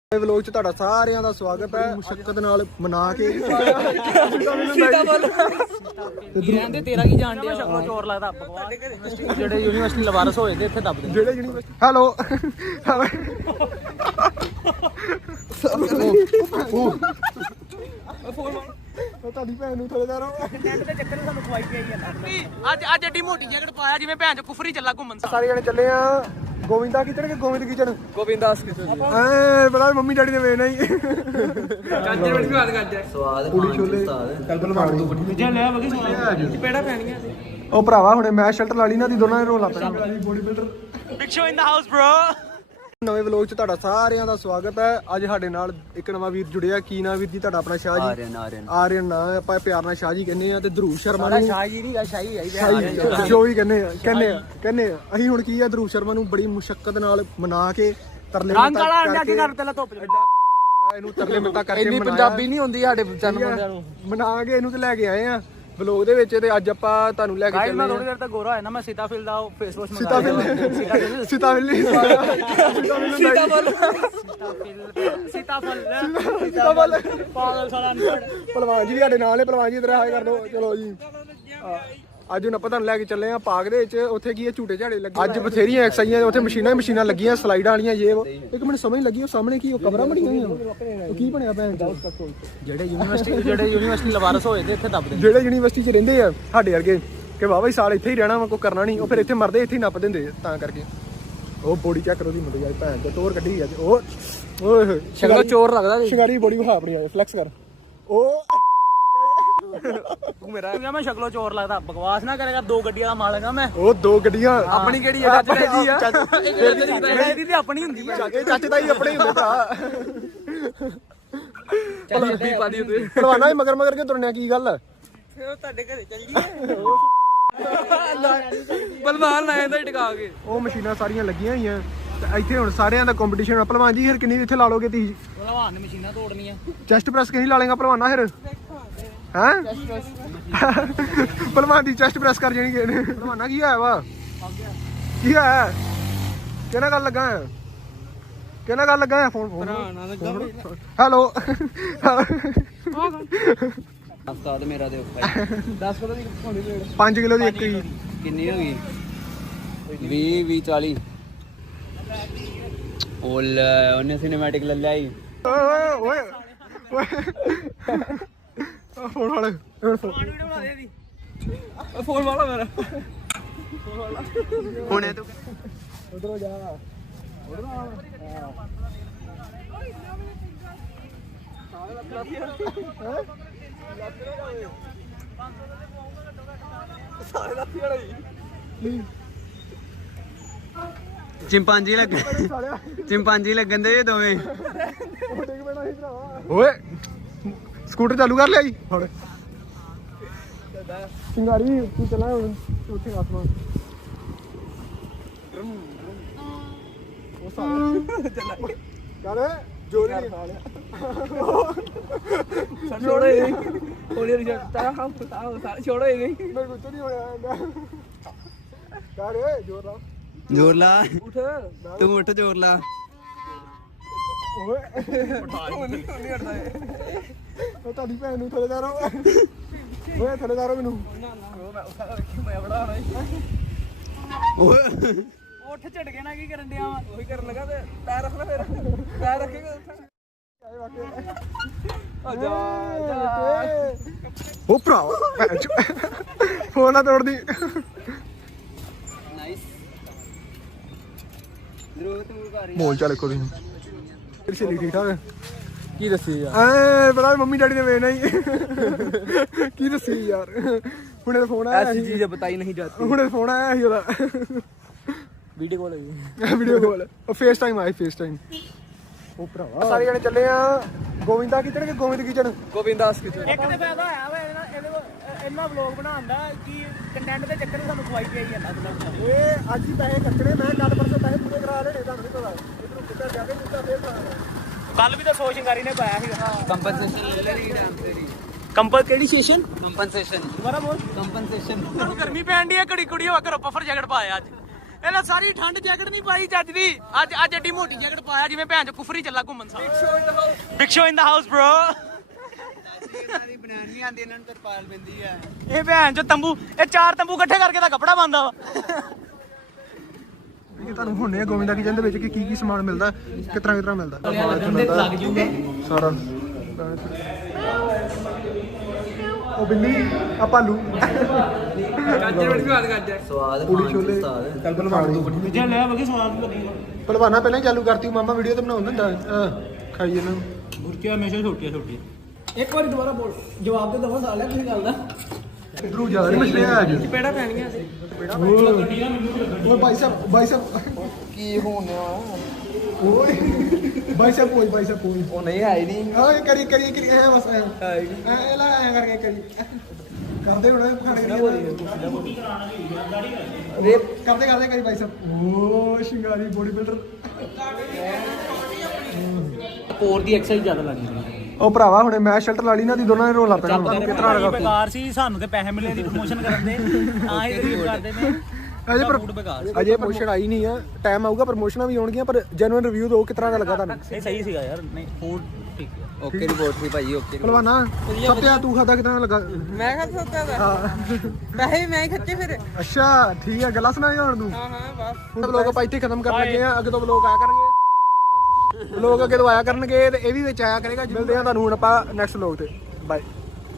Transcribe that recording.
Vlog ਚ ਤੁਹਾਡਾ ਸਾਰਿਆਂ ਦਾ ਸਵਾਗਤ ਹੈ। ਮੁਸ਼ੱਕਤ ਨਾਲ ਮਨਾ ਕੇ ਕਹਿੰਦੇ ਤੇਰਾ ਕੀ ਜਾਣ ਡਿਆ ਸ਼ਕਲੋਂ ਚੋਰ ਲੱਗਦਾ ਜਿਹੜੇ ਯੂਨੀਵਰਸਿਟੀ ਲਵਾਰਸ ਹੋਏ ਤੇ ਇੱਥੇ ਦੱਬਦੇ ਜਿਹੜੇ ਯੂਨੀਵਰਸਿਟੀ ਹੈਲੋ ਤੁਹਾਡੀ ਭੈਣ ਨੂੰ ਥੋੜੇਦਾਰ ਟੈਂਟ ਦੇ ਚੱਕਰ ਸਾਨੂੰ ਖਵਾਈ ਪਈ ਜਾਂਦਾ ਅੱਜ ਐਡੀ ਮੋਟੀ ਜੈਕਟ ਪਾਇਆ ਜਿਵੇਂ ਭੈਣ ਚ ਕੁਫਰੀ ਚੱਲਾ ਘੁੰਮਣ ਸਾਰੇ ਜਣੇ ਚੱਲੇ ਆ ਗੋਵਿੰਦਾ ਕਿਚਨ ਕਿ ਗੋਵਿੰਦ ਕਿਚਨ ਗੋਬਿੰਦਾਸ ਕਿਚਨ ਐ ਬੜਾ ਮੰਮੀ ਡੈਡੀ ਨੇ ਵੇਖਣਾ ਹੀ ਚਾਚੇ ਬੜੀ ਸਵਾਦ ਕਰਦੇ ਸਵਾਦ ਪੂਰੀ ਛੋਲੇ ਕਲਪਨ ਮਾਰ ਦੋ ਜੇ ਲੈ ਵਗੇ ਸਵਾਦ ਚਪੇੜਾ ਪੈਣੀਆਂ ਉਹ ਭਰਾਵਾ ਹੁਣੇ ਮੈਂ ਸ਼ਰਟ ਲਾ ਲਈ ਨਾ ਦੀ ਦੋਨਾਂ ਨੇ ਰੋਲ ਆਪਣਾ body builder big show in the house bro. ਨਵੇਂ ਵਲੋਗ ਚ ਤੁਹਾਡਾ ਸਾਰਿਆਂ ਦਾ ਸਵਾਗਤ ਹੈ। ਅੱਜ ਸਾਡੇ ਨਾਲ ਇੱਕ ਨਵਾਂ ਵੀਰ ਜੁੜਿਆ। ਕੀ ਨਾਮ ਵੀਰ ਜੀ ਤੁਹਾਡਾ? ਆਪਣਾ ਸ਼ਾਹ ਜੀ। ਆਰੀਅਨ ਨਾਂ ਆਪਾਂ ਪਿਆਰ ਨਾਲ ਸ਼ਾਹ ਜੀ ਕਹਿੰਦੇ ਆ। ਤੇ ਧਰੂਵ ਸ਼ਰਮਾ ਨੂੰ ਸ਼ਾਹ ਜੀ ਨਹੀਂ ਸ਼ਾਹੀ ਆਈ ਜੋ ਵੀ ਕਹਿੰਦੇ ਆ ਅਸੀਂ ਹੁਣ ਕੀ ਆ ਧਰੂਵ ਸ਼ਰਮਾ ਨੂੰ ਬੜੀ ਮੁਸ਼ੱਕਤ ਨਾਲ ਮਨਾ ਕੇ ਤਰਲੇ ਇਹਨੂੰ ਤਰਲੇ ਮਿੰਤਾ ਕਰਕੇ ਇੰਨੀ ਪੰਜਾਬੀ ਨਹੀਂ ਹੁੰਦੀ ਸਾਡੇ ਜਨਮ ਬੰਦਿਆਂ ਨੂੰ ਮਨਾ ਕੇ ਇਹਨੂੰ ਤੇ ਲੈ ਕੇ ਆਏ ਆ ਵਲੋਗ ਦੇ ਵਿੱਚ। ਤੇ ਅੱਜ ਆਪਾਂ ਤੁਹਾਨੂੰ ਲੈ ਕੇ ਚੱਲੇ ਮੈਂ ਥੋੜੀ ਦੇਰ ਤੱਕ ਗੋਰਾ ਹੋਇਆ ਨਾ ਮੈਂ ਸੀਤਾਫਿਲ ਦਾ ਫੇਸ ਵਾਸ਼ ਸੀਤਾਫਿਲ ਪਾਗਲ ਸਾਲਾ ਭਲਵਾਨ ਜੀ ਵੀ ਸਾਡੇ ਨਾਲ ਨੇ। ਭਲਵਾਨ ਜੀ ਇਧਰ ਹਾਏ ਕਰ ਦੋ। ਚਲੋ ਜੀ ਅੱਜ ਹੁਣ ਆਪਾਂ ਤੁਹਾਨੂੰ ਲੈ ਕੇ ਚੱਲੇ ਆ ਪਾਰਕ ਦੇ ਵਿੱਚ। ਉੱਥੇ ਕੀ ਹੈ ਝੂਟੇ ਝਾੜੇ ਲੱਗੇ। ਅੱਜ ਬਥੇਰੀਆਂ ਐਕਸਰਸਾਈਜ਼ਾਂ ਉੱਥੇ ਮਸ਼ੀਨਾਂ ਲੱਗੀਆਂ ਸਲਾਈਡਾਂ ਵਾਲੀਆਂ। ਇੱਕ ਮੈਨੂੰ ਸਮਝ ਲੱਗੀ ਉਹ ਸਾਹਮਣੇ ਕੀ ਉਹ ਕਮਰਾ ਬਣੀਆਂ ਹੋਈਆਂ ਉਹ ਕੀ ਬਣਿਆ ਭੈਣ ਜਿਹੜੇ ਯੂਨੀਵਰਸਿਟੀ ਲਵਾਰਸ ਹੋਏ ਤੇ ਇੱਥੇ ਦੱਬਦੇ ਜਿਹੜੇ ਯੂਨੀਵਰਸਿਟੀ 'ਚ ਰਹਿੰਦੇ ਆ ਸਾਡੇ ਵਰਗੇ ਕਿ ਵਾਹ ਬਈ ਸਾਲ ਇੱਥੇ ਹੀ ਰਹਿਣਾ ਵਾ ਕੋਈ ਕਰਨਾ ਨਹੀਂ। ਉਹ ਫਿਰ ਇੱਥੇ ਮਰਦੇ ਇੱਥੇ ਹੀ ਨੱਪ ਦਿੰਦੇ ਤਾਂ ਕਰਕੇ। ਉਹ ਬੋਡੀ ਚੈੱਕ ਕਰੋ ਦੀ ਮੁੰਡੇ ਯਾਰ ਭੈਣ ਤੇ ਟੋਰ ਕੱਢੀ ਅੱਜ। ਉਹ ਓਏ ਸ਼ਕਲੋਂ ਚੋਰ ਲੱਗਦਾ ਸ਼ਿੰਗਾਰੀ ਬੋਡੀ ਵਿਖਾ ਆਪਣੀ ਆ ਫਲੈਕਸ ਕਰ। ਉਹ ਤੂੰ ਮੇਰਾ ਮੈਂ ਸ਼ਕਲੋਂ ਚੋਰ ਲੱਗਦਾ ਬਕਵਾਸ ਨਾ ਕਰੇਗਾ। ਦੋ ਗੱਡੀਆਂ ਦਾ ਮਾਲਕ ਆ ਮੈਂ। ਉਹ ਦੋ ਗੱਡੀਆਂ ਆਪਣੀ ਕਿਹੜੀ ਹੈ ਚਾਚੇ ਜੀ ਆ ਇਹਦੀ ਤੇ ਆਪਣੀ ਹੁੰਦੀ ਹੈ ਚਾਚੇ ਤਾਈ ਆਪਣੇ ਹੁੰਦੇ ਭਰਾ। ਚੱਲ ਪਾਦੀ ਤੂੰ ਭਲਵਾਨਾ ਮਗਰ ਕੇ ਤੁਰਨਿਆ ਕੀ ਗੱਲ? ਉਹ ਤੁਹਾਡੇ ਘਰੇ ਚੱਲ ਗਈ ਬਲਵਾਨ ਨਾ ਇਹਦਾ ਟਿਕਾ ਕੇ। ਉਹ ਮਸ਼ੀਨਾਂ ਸਾਰੀਆਂ ਲੱਗੀਆਂ ਹੋਈਆਂ ਤੇ ਇੱਥੇ ਹੁਣ ਸਾਰਿਆਂ ਦਾ ਕੰਪੀਟੀਸ਼ਨ ਆ। ਭਲਵਾਨ ਜੀ ਫਿਰ ਕਿੰਨੀ ਇੱਥੇ ਲਾ ਲੋਗੇ ਤੁਸੀਂ? ਭਲਵਾਨ ਨੇ ਮਸ਼ੀਨਾਂ ਤੋੜਨੀਆਂ। ਚੈਸਟ ਪ੍ਰੈਸ ਕਿੰਨੀ ਲਾ ਲੇਗਾ ਭਲਵਾਨਾ ਫਿਰ? ਹੈਂ ਭਲਵਾਨ ਦੀ ਚੈਸਟ ਪ੍ਰੈਸ ਕਰ ਜਾਣੀ ਕਿਹਨੇ? ਭਲਵਾਨਾ ਕੀ ਹੋਇਆ ਵਾ? ਕੀ ਹੋਇਆ? ਕਿਹਨਾਂ ਗੱਲ ਲੱਗਾ ਫੋਨ ਹੈਲੋ ਉਸਤਾਦ ਮੇਰਾ ਦੇ ਉੱਪਰ 10 ਕਿਲੋ ਦੀ 5 ਕਿਲੋ ਦੀ ਇੱਕ ਹੀ ਕਿੰਨੀ ਹੋ ਗਈ? 20 20 40 ਉਹਨੇ ਸਿਨੇਮੈਟਿਕ ਲੈ ਲਿਆ ਓਏ ਫੋਨ ਵਾਲੇ ਫੋਨ ਵਾਲਾ ਮੇਰਾ ਹੁਣੇ ਤੂੰ ਉਧਰੋਂ ਜਾ ਚਿੰਪਾਂਜੀ ਲੱਗਣ ਦੇ ਦੋਵੇਂ। ਓਏ ਸਕੂਟਰ ਚਾਲੂ ਕਰ ਲਿਆ ਜੀ ਹੁਣ ਸਿੰਗਾਰੀ ਤੂੰ ਚਲਾ ਹੁਣ ਉੱਥੇ ਆਸਮਾਨ ਉਹ ਸਾਰਾ ਚੱਲ ਜੋਰੀ ਖਾ ਲਿਆ ਛੋੜੋ ਇਹ ਹੋਲੀ ਹੋਲੀ ਤਾਰਾ ਹਮ ਸਾਰੇ ਛੋੜੋ ਇਹ ਨਹੀਂ ਮੇਰੇ ਕੁਝ ਨਹੀਂ ਹੋਇਆ ਕਰ ਜ਼ੋਰ ਲਾ ਉੱਠ ਤੂੰ ਉੱਠ ਜ਼ੋਰ ਲਾ ਓਏ ਨਹੀਂ ਹਟਦਾ ਉਹ ਤੁਹਾਡੀ ਭੈਣ ਨੂੰ ਥੱਲੇਦਾਰ ਓਏ ਥੱਲੇਦਾਰ ਮੈਨੂੰ ਮੈਂ ਬੜਾ ਓਏ ਉੱਠ ਝਟਕੇ ਨਾ ਕੀ ਕਰਨ ਡਿਆ ਵਾ? ਉਹੀ ਕਰਨ ਲੱਗਾ ਤੇ ਪੈਰ ਰੱਖ ਲੈ ਫਿਰ ਪੈਰ ਰੱਖੇਗਾ ਉਹ ਭਰਾ ਫੋਨ ਨਾ ਤੋੜਦੀ। ਨਾਈਸ ਜ਼ਰੂਰ ਤੂੰ ਕਰ ਮੋਲ ਚਾਲ ਦੇਖੋ ਤੁਸੀਂ ਤੇਰੀ ਸਹੇਲੀ ਠੀਕ ਠਾਕ? ਕੀ ਦੱਸੀ ਯਾਰ ਐ ਬੜਾ ਮੰਮੀ ਡੈਡੀ ਨੇ ਵੇਖਣਾ ਹੀ ਕੀ ਦੱਸੀ ਯਾਰ। ਹੁਣੇ ਫੋਨ ਆਇਆ ਐਸੀ ਚੀਜ਼ ਬਤਾਈ ਨਹੀਂ ਜਾਂਦੀ। ਹੁਣੇ ਫੋਨ ਆਇਆ ਸੀ ਉਹਦਾ ਵੀਡੀਓ ਕਾਲ ਹੈ ਵੀਡੀਓ ਕਾਲ ਉਹ ਫੇਸ ਟਾਈਮ ਉਹ ਭਰਾਵਾ ਸਾਰੇ ਜਣੇ ਚੱਲੇ ਆ ਗੋਵਿੰਦਾ ਕਿਚਨ ਕਿ ਗੋਵਿੰਦ ਕਿਚਨ? ਗੋਬਿੰਦਾਸ ਕਿਚਨ। ਇੱਕ ਤੇ ਫਾਇਦਾ ਹੋਇਆ ਵਾ ਇਹਨਾਂ ਵਲੌਗ ਬਣਾਉਣ ਦਾ ਕਿ ਕੰਟੈਂਟ ਦੇ ਚੱਕਰ ਸਾਨੂੰ ਖਵਾਈ ਪਈ ਜਾਂਦਾ। ਇਹ ਅੱਜ ਹੀ ਪੈਸੇ ਖਰਚਣੇ ਮੈਂ ਕੱਲ ਪਰਸੋਂ ਪੈਸੇ ਪੂਰੇ ਕਰਾ ਲੈਣੇ ਤੁਹਾਨੂੰ ਨਹੀਂ ਪਤਾ ਇਧਰੋਂ ਕਿੱਧਰ ਜਾ ਕੇ ਕਿੱਧਰ ਫੇਰ ਖਾਣਾ। ਕੱਲ ਵੀ ਤਾਂ ਸੋ ਸ਼ਿੰਗਾਰੀ ਨੇ ਪਾਇਆ ਸੀਗਾ ਕੰਪਨਸੇਸ਼ਨ ਲੈ ਲੈਣੀ ਨਾਮ ਤੇਰੀ ਕਿਹੜੀ ਸੈਸ਼ਨ ਕੰਪਨਸੇਸ਼ਨ ਦੁਬਾਰਾ ਬੋਲ ਕੰਪਨਸੇਸ਼ਨ। ਗਰਮੀ ਪੈਣ ਦੀ ਹੈ ਘੜੀ ਕੁੜੀ ਹੋ ਕੇ ਪਫਰ ਜੈਕਟ ਪਾਇਆ ਅੱਜ ਇਹਨਾਂ ਸਾਰੀ ਠੰਡ ਜੈਕਟ ਨਹੀਂ ਪਾਈ ਚੱਜ ਦੀ ਅੱਜ ਐਡੀ ਮੋਟੀ ਜੈਕਟ ਪਾਇਆ ਜਿਵੇਂ ਭੈਣ ਚ ਕੁਫਰੀ ਚੱਲਾ ਘੁੰਮਣ ਸਾਹ big show in the house bro ਸਾਰੀ ਬਣਾਉਣ ਨਹੀਂ ਆਉਂਦੀ ਇਹਨਾਂ ਨੂੰ ਤਰਪਾਲ ਪੈਂਦੀ ਆ ਇਹ ਭੈਣ ਚ ਤੰਬੂ ਇਹ 4 ਤੰਬੂ ਇਕੱਠੇ ਕਰਕੇ ਤਾਂ ਕੱਪੜਾ ਬੰਦਾ ਵਾ ਇਹ ਤੁਹਾਨੂੰ ਹੁਣੇ ਗੋਵਿੰਦਾ ਕਿਚਨ ਦੇ ਵਿੱਚ ਕਿ ਕੀ ਸਮਾਨ ਮਿਲਦਾ ਕਿਸ ਤਰ੍ਹਾਂ ਮਿਲਦਾ ਲੱਗ ਜੂਗੇ ਸਾਰਾ ਉਹ ਬਿੱਲੀ ਆ ਭਾਲੂ ਗਾਜਰ ਬੜੀ ਸਵਾਦ ਗਾਜਰ ਸਵਾਦ ਪੂੜੀ ਛੋਲੇ ਚੱਲ ਭਲਵਾਨ ਦੂਜਾ ਲੈ ਆਵਾਂਗੇ ਸਵਾਦ ਲੱਗੇਗਾ ਭਲਵਾਨਾ ਪਹਿਲਾਂ ਹੀ ਚਾਲੂ ਕਰਤੀ ਮਾਮਾ ਵੀਡੀਓ ਤੇ ਬਣਾਉਣ ਦਿੰਦਾ ਖਾਈ ਇਹਨਾਂ ਨੂੰ ਮੁਰਕੀਆਂ ਹਮੇਸ਼ਾ ਛੋਟੀਆਂ ਇੱਕ ਵਾਰੀ ਦੁਬਾਰਾ ਬੋਲ ਜਵਾਬ ਦੇ ਦਵਾ ਸਾਲਿਆ ਤੁਸੀਂ ਗੱਲ ਦਾ ਇਧਰੋਂ ਜ਼ਿਆਦਾ ਨਹੀਂ ਮਛਲੀਆਂ ਆ ਜੀ ਪੇੜਾ ਪੈਣੀਆਂ ਸੀ ਉਹ ਭਾਈ ਸਾਹਿਬ ਕੀ ਹੋਣਿਆ ਓਏ ਭਾਈ ਸਾਹਿਬ ਕੋਈ ਉਹ ਨਹੀਂ ਆਈ ਨਹੀਂ ਓਏ ਕਰੀ ਐ ਬਸ ਐ ਲਾ ਐ ਕਰਕੇ ਕਰੀ ਕਰਦੇ ਹੁਣ ਖਾਣੇ ਕਰਦੇ ਕਰੀ ਭਾਈ ਸਾਹਿਬ ਓ ਸ਼ਿੰਗਾਰੀ ਬੋਡੀ ਬਿਲਡਰ ਕੋਰ ਦੀ ਐਕਸਰਸਾਈਜ਼ ਜ਼ਿਆਦਾ ਲੱਗਦੀ ਉਹ ਭਰਾਵਾ ਹੁਣੇ ਮੈਂ ਸ਼ਲਟਰ ਲਾ ਲਈ ਨਾ ਦੀ ਦੋਨਾਂ ਨੇ ਰੋਲਾ ਪੈਣਾ ਤੁਹਾਨੂੰ ਕਿਤਨਾ ਲੱਗਾ ਬੇਕਾਰ ਸੀ ਸਾਨੂੰ ਤੇ ਪੈਸੇ ਮਿਲੇ ਦੀ ਪ੍ਰੋਮੋਸ਼ਨ ਕਰਨ ਦੇ ਤਾਂ ਹੀ ਰੀਵਿਊ ਕਰਦੇ ਨੇ ਅਜੇ ਪ੍ਰੋਮੋਸ਼ਨ ਆਈ ਨਹੀਂ ਆ ਟਾਈਮ ਆਊਗਾ ਪ੍ਰੋਮੋਸ਼ਨਾਂ ਵੀ ਆਉਣਗੀਆਂ ਪਰ ਜੈਨੂਇਨ ਰਿਵਿਊ ਦਿਓ ਕਿਤਨਾ ਦਾ ਲੱਗਾ ਤੁਹਾਨੂੰ ਇਹ ਸਹੀ ਸੀਗਾ ਯਾਰ ਨਹੀਂ ਫੂਡ ਠੀਕ ਹੈ ਓਕੇ ਰਿਪੋਰਟ ਸੀ ਭਾਈ ਓਕੇ ਭਲਵਾਨਾ ਸੱਤਿਆ ਤੂੰ ਖਾਦਾ ਕਿਤਨਾ ਲੱਗਾ ਮੈਂ ਖਾ ਸਕਦਾ ਦਾ ਹਾਂ ਪੈਸੇ ਮੈਂ ਹੀ ਖੱਟੇ ਫਿਰ ਅੱਛਾ ਠੀਕ ਹੈ ਗੱਲਾਂ ਸੁਣਾਈ ਹੁਣ ਤੂੰ ਹਾਂ ਬਸ ਹੁਣ ਵਲੋਗ ਆਪਾਂ ਇੱਥੇ ਖਤਮ ਕਰਨ ਲੱਗੇ ਆ ਅੱਗੇ ਤੋਂ ਵਲੋਗ ਆਇਆ ਕਰਨਗੇ ਵਲੋਗ ਅੱਗੇ ਤੋਂ ਆਇਆ ਕਰਨਗੇ ਤੇ ਇਹ ਵੀ ਵਿੱਚ ਆਇਆ ਕਰੇਗਾ ਮਿਲਦੇ ਆ ਤੁਹਾਨੂੰ ਹੁਣ ਆਪਾਂ ਨੈਕਸਟ ਵਲੋਗ ਤੇ ਬਾਏ